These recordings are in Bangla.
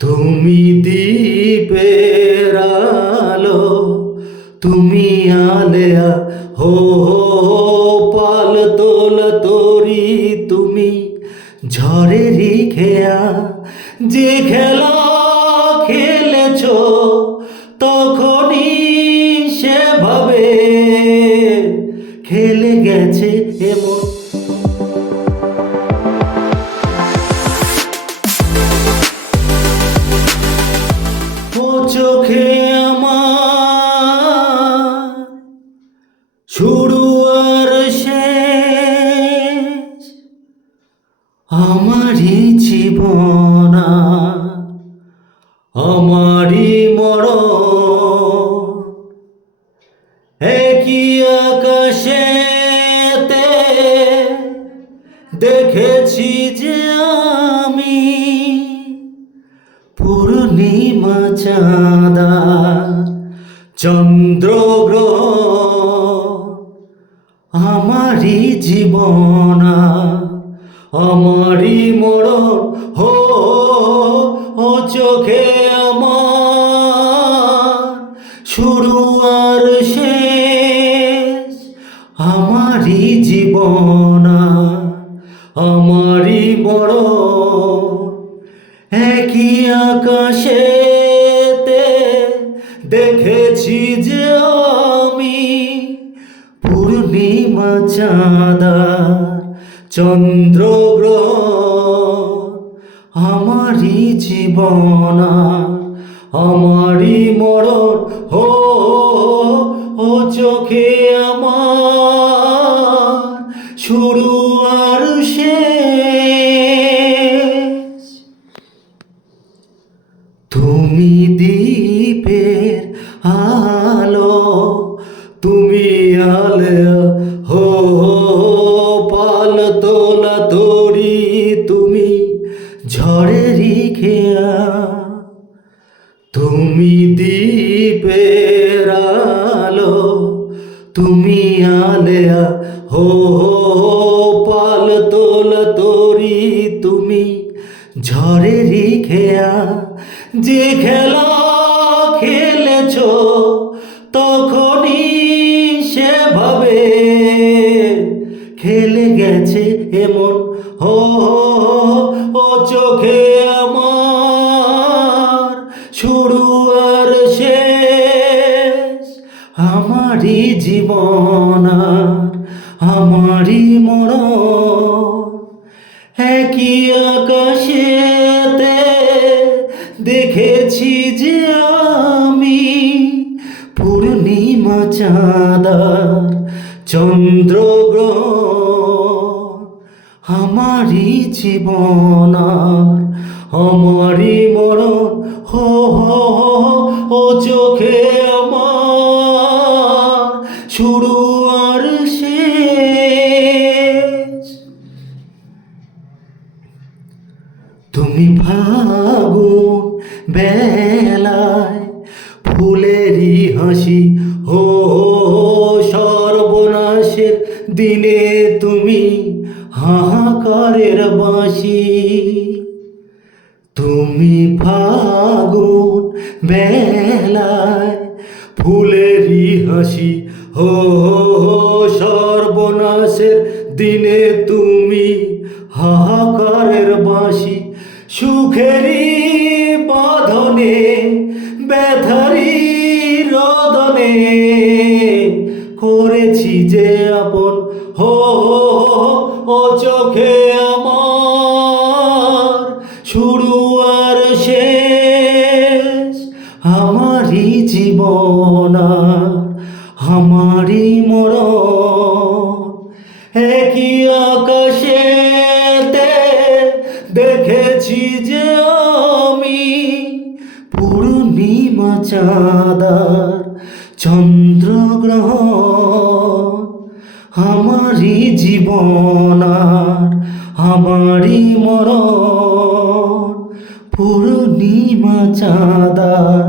তুমি দীপের আলো, তুমি আলেয়া হো পাল তোলা তরি, তুমি ঝড়েরই খেয়া যে খেলা খেলেছ তখনই সেভাবে খেলে গেছে এমন। ও চোখে আমার শুরু আর শেষ, আমারই জীবন আমারই মরণ, একই আকাশেতে দেখেছি যে আমি পূর্ণিমা চাঁদা চন্দ্রগ্রহণ, আমারই জীবন আমারই মরণ। হো ও চোখে আমার শুরু আর শেষ, আমারই জীবন আমারই মরণ, একই আকাশেতে দেখেছি যে আমি পূর্ণিমা চাঁদা চন্দ্রগ্রহণ, আমারই জীবন আমারই মরণ। হো ও চোখে আমার শুরু আর শেষ। তুমি দীপের আলো, তুমি আলেয়া হো পাল তোলা তরি, তুমি ঝড়েরই খেয়া। তুমি দীপের আলো, তুমি আলেয়া হো পাল তোলা তরি, তুমি ঝড়েরই খেয়া যে খেলা খেলেছ তখনই সেভাবে খেলে গেছে এমন। হো ও চোখে আমার শুরু আর শেষ, আমারই জীবন আমারই মরণ, একই আকাশেতে দেখেছি যে আমি পূর্ণিমা চাঁদার চন্দ্রগ্রহণ, আমারই জীবন আমারই মরণ। হো ও চোখে আমার শুরু আর শেষ। তুমি ফাগুন বেলায় ফুলেরই হাসি, হো সর্বনাশের দিনে তুমি হাহাকারের বাঁশি। তুমি ফাগুন বেলায় ফুলেরই হাসি, হো সর্বনাশের দিনে তুমি হাহাকারের বাঁশি। সুখেরই বাঁধনে ব্যথারি রদনে করেছি যে আপন। হো ও চোখে আমার শুরু আর শেষ, আমারই জীবন আমারই মরণ, একই আকাশেতে দেখেছি যে আমি পূর্ণিমা চাঁদার চন্দ্রগ্রহণ, আমারই জীবন আমারই মরণ, পূর্ণিমা চাঁদার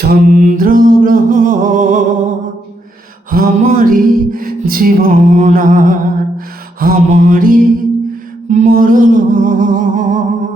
চন্দ্রগ্রহণ, আমারই জীবন আমারই মরণ।